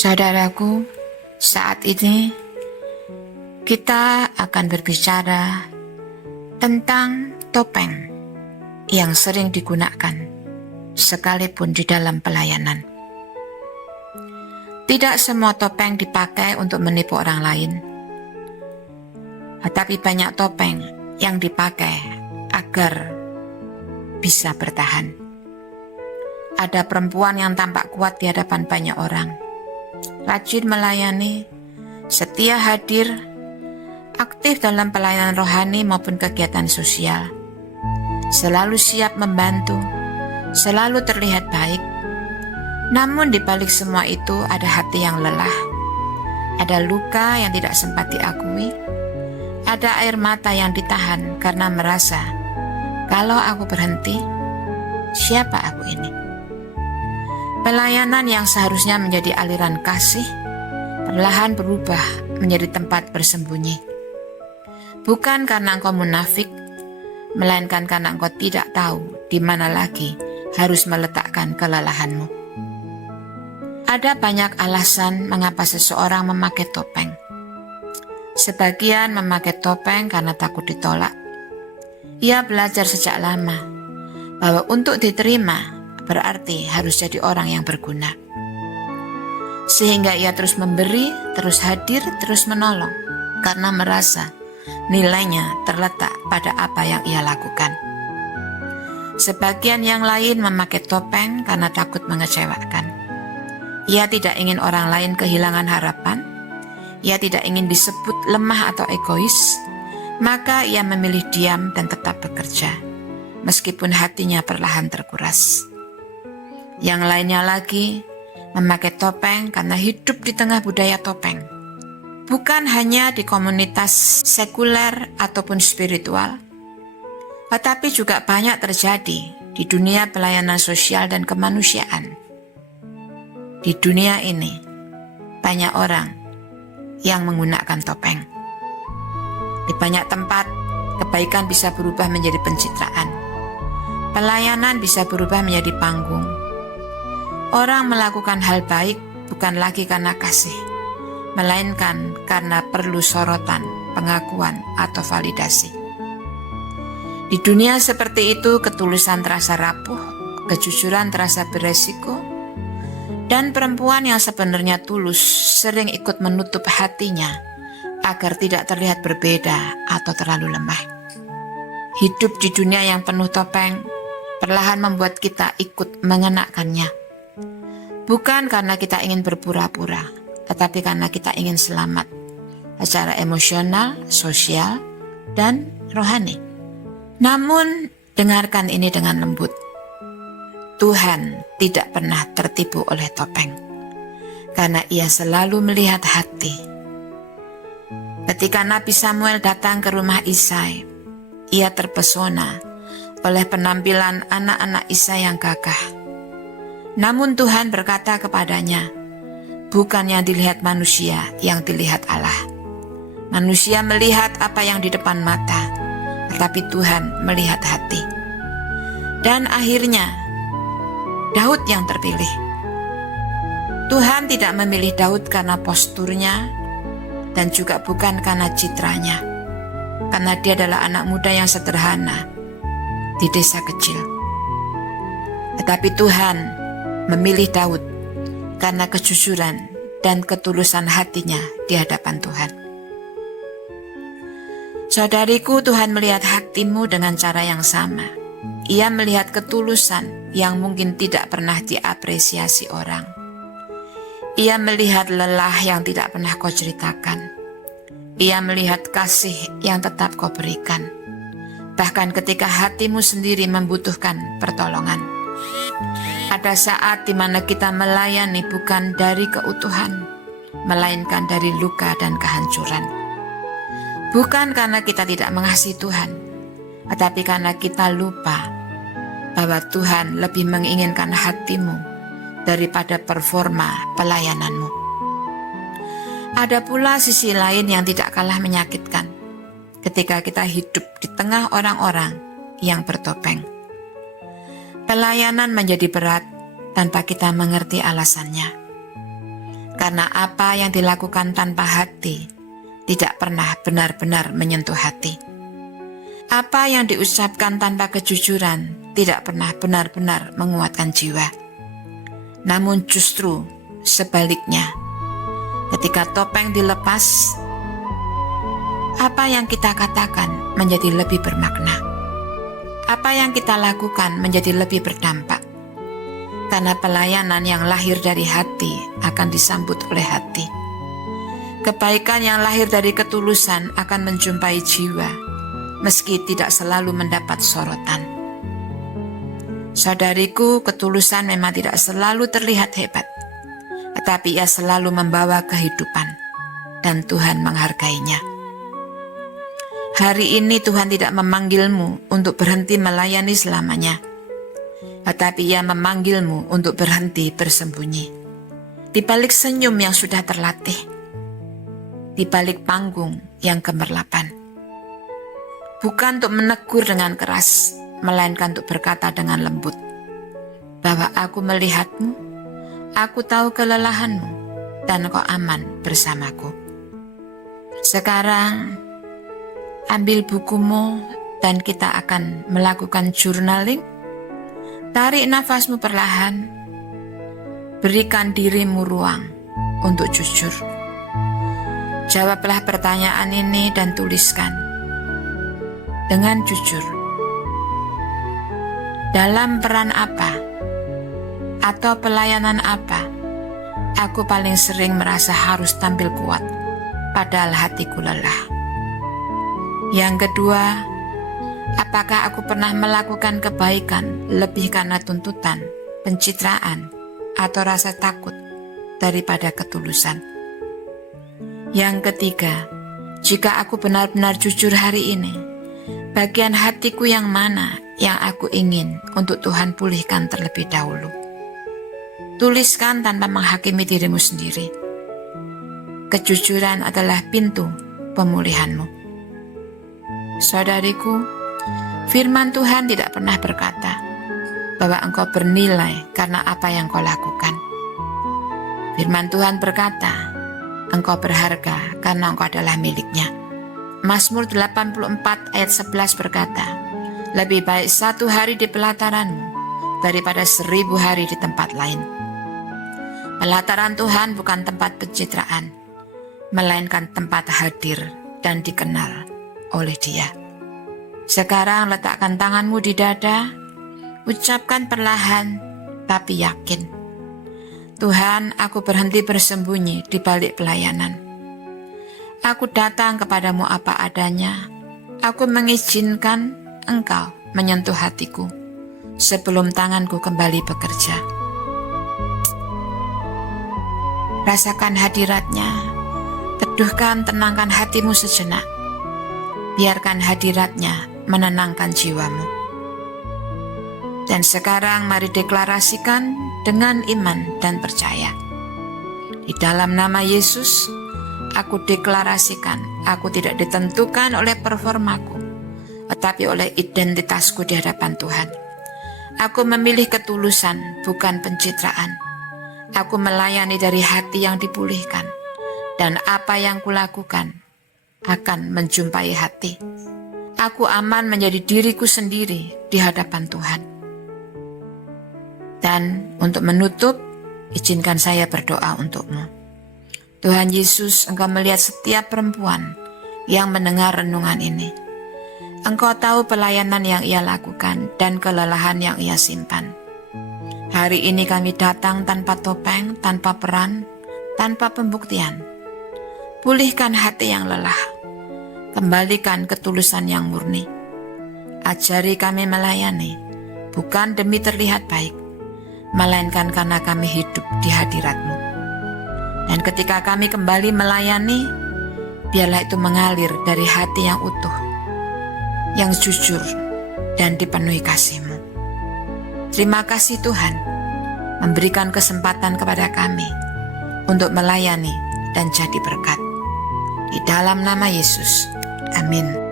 Saudaraku, saat ini kita akan berbicara tentang topeng yang sering digunakan sekalipun di dalam pelayanan. Tidak semua topeng dipakai untuk menipu orang lain, tetapi banyak topeng yang dipakai agar bisa bertahan. Ada perempuan yang tampak kuat di hadapan banyak orang, rajin melayani, setia hadir, aktif dalam pelayanan rohani maupun kegiatan sosial, selalu siap membantu, selalu terlihat baik. Namun di balik semua itu ada hati yang lelah, ada luka yang tidak sempat diakui, ada air mata yang ditahan karena merasa, kalau aku berhenti, siapa aku ini? Pelayanan yang seharusnya menjadi aliran kasih, perlahan berubah menjadi tempat bersembunyi. Bukan karena engkau munafik, melainkan karena engkau tidak tahu di mana lagi harus meletakkan kelelahanmu. Ada banyak alasan mengapa seseorang memakai topeng. Sebagian memakai topeng karena takut ditolak. Ia belajar sejak lama bahwa untuk diterima berarti harus jadi orang yang berguna. Sehingga ia terus memberi, terus hadir, terus menolong karena merasa nilainya terletak pada apa yang ia lakukan. Sebagian yang lain memakai topeng karena takut mengecewakan. Ia tidak ingin orang lain kehilangan harapan, ia tidak ingin disebut lemah atau egois, maka ia memilih diam dan tetap bekerja, meskipun hatinya perlahan terkuras. Yang lainnya lagi memakai topeng karena hidup di tengah budaya topeng. Bukan hanya di komunitas sekuler ataupun spiritual, tetapi juga banyak terjadi di dunia pelayanan sosial dan kemanusiaan. Di dunia ini, banyak orang yang menggunakan topeng. Di banyak tempat, kebaikan bisa berubah menjadi pencitraan. Pelayanan bisa berubah menjadi panggung. Orang melakukan hal baik bukan lagi karena kasih, melainkan karena perlu sorotan, pengakuan, atau validasi. Di dunia seperti itu, ketulusan terasa rapuh, kejujuran terasa beresiko, dan perempuan yang sebenarnya tulus sering ikut menutup hatinya agar tidak terlihat berbeda atau terlalu lemah. Hidup di dunia yang penuh topeng perlahan membuat kita ikut mengenakannya. Bukan karena kita ingin berpura-pura, tetapi karena kita ingin selamat secara emosional, sosial, dan rohani. Namun, dengarkan ini dengan lembut. Tuhan tidak pernah tertipu oleh topeng, karena ia selalu melihat hati. Ketika Nabi Samuel datang ke rumah Isai, ia terpesona oleh penampilan anak-anak Isai yang gagah. Namun Tuhan berkata kepadanya, bukan yang dilihat manusia, yang dilihat Allah. Manusia melihat apa yang di depan mata, tetapi Tuhan melihat hati. Dan akhirnya, Daud yang terpilih. Tuhan tidak memilih Daud karena posturnya dan juga bukan karena citranya, karena dia adalah anak muda yang sederhana di desa kecil. Tetapi Tuhan memilih Daud karena kejujuran dan ketulusan hatinya di hadapan Tuhan. Saudariku, Tuhan melihat hatimu dengan cara yang sama. Ia melihat ketulusan yang mungkin tidak pernah diapresiasi orang. Ia melihat lelah yang tidak pernah kau ceritakan. Ia melihat kasih yang tetap kau berikan, bahkan ketika hatimu sendiri membutuhkan pertolongan. Ada saat di mana kita melayani bukan dari keutuhan, melainkan dari luka dan kehancuran. Bukan karena kita tidak mengasihi Tuhan, tetapi karena kita lupa bahwa Tuhan lebih menginginkan hatimu daripada performa pelayananmu. Ada pula sisi lain yang tidak kalah menyakitkan ketika kita hidup di tengah orang-orang yang bertopeng. Pelayanan menjadi berat tanpa kita mengerti alasannya. Karena apa yang dilakukan tanpa hati tidak pernah benar-benar menyentuh hati. Apa yang diucapkan tanpa kejujuran tidak pernah benar-benar menguatkan jiwa. Namun justru sebaliknya, ketika topeng dilepas, apa yang kita katakan menjadi lebih bermakna. Apa yang kita lakukan menjadi lebih berdampak. Karena pelayanan yang lahir dari hati akan disambut oleh hati. Kebaikan yang lahir dari ketulusan akan menjumpai jiwa, meski tidak selalu mendapat sorotan. Saudariku, ketulusan memang tidak selalu terlihat hebat, tetapi ia selalu membawa kehidupan, dan Tuhan menghargainya. Hari ini Tuhan tidak memanggilmu untuk berhenti melayani selamanya, tetapi ia memanggilmu untuk berhenti bersembunyi. Di balik senyum yang sudah terlatih, di balik panggung yang gemerlapan. Bukan untuk menegur dengan keras, melainkan untuk berkata dengan lembut, bahwa aku melihatmu, aku tahu kelelahanmu, dan kau aman bersamaku. Sekarang, ambil bukumu dan kita akan melakukan journaling. Tarik nafasmu perlahan, berikan dirimu ruang untuk jujur. Jawablah pertanyaan ini dan tuliskan dengan jujur. Dalam peran apa atau pelayanan apa aku paling sering merasa harus tampil kuat, padahal hatiku lelah? Yang kedua, apakah aku pernah melakukan kebaikan lebih karena tuntutan, pencitraan, atau rasa takut daripada ketulusan? Yang ketiga, jika aku benar-benar jujur hari ini, bagian hatiku yang mana yang aku ingin untuk Tuhan pulihkan terlebih dahulu? Tuliskan tanpa menghakimi dirimu sendiri. Kejujuran adalah pintu pemulihanmu. Saudariku, firman Tuhan tidak pernah berkata bahwa engkau bernilai karena apa yang kau lakukan. Firman Tuhan berkata, engkau berharga karena engkau adalah miliknya. Mazmur 84 ayat 11 berkata, lebih baik 1 hari di pelataranmu daripada 1000 hari di tempat lain. Pelataran Tuhan bukan tempat pencitraan, melainkan tempat hadir dan dikenal oleh Dia. Sekarang letakkan tanganmu di dada, ucapkan perlahan tapi yakin, Tuhan, aku berhenti bersembunyi di balik pelayanan. Aku datang kepadamu apa adanya. Aku mengizinkan Engkau menyentuh hatiku sebelum tanganku kembali bekerja. Rasakan hadiratnya, teduhkan, tenangkan hatimu sejenak. Biarkan hadiratnya menenangkan jiwamu. Dan sekarang mari deklarasikan dengan iman dan percaya. Di dalam nama Yesus, aku deklarasikan, aku tidak ditentukan oleh performaku, tetapi oleh identitasku di hadapan Tuhan. Aku memilih ketulusan, bukan pencitraan. Aku melayani dari hati yang dipulihkan, dan apa yang kulakukan akan menjumpai hati. Aku aman menjadi diriku sendiri di hadapan Tuhan. Dan untuk menutup, izinkan saya berdoa untukmu. Tuhan Yesus, Engkau melihat setiap perempuan yang mendengar renungan ini. Engkau tahu pelayanan yang ia lakukan dan kelelahan yang ia simpan. Hari ini kami datang tanpa topeng, tanpa peran, tanpa pembuktian. Pulihkan hati yang lelah. Kembalikan ketulusan yang murni. Ajari kami melayani, bukan demi terlihat baik, melainkan karena kami hidup di hadirat-Mu. Dan ketika kami kembali melayani, biarlah itu mengalir dari hati yang utuh, yang jujur, dan dipenuhi kasih-Mu. Terima kasih Tuhan, memberikan kesempatan kepada kami untuk melayani dan jadi berkat. Di dalam nama Yesus, amin.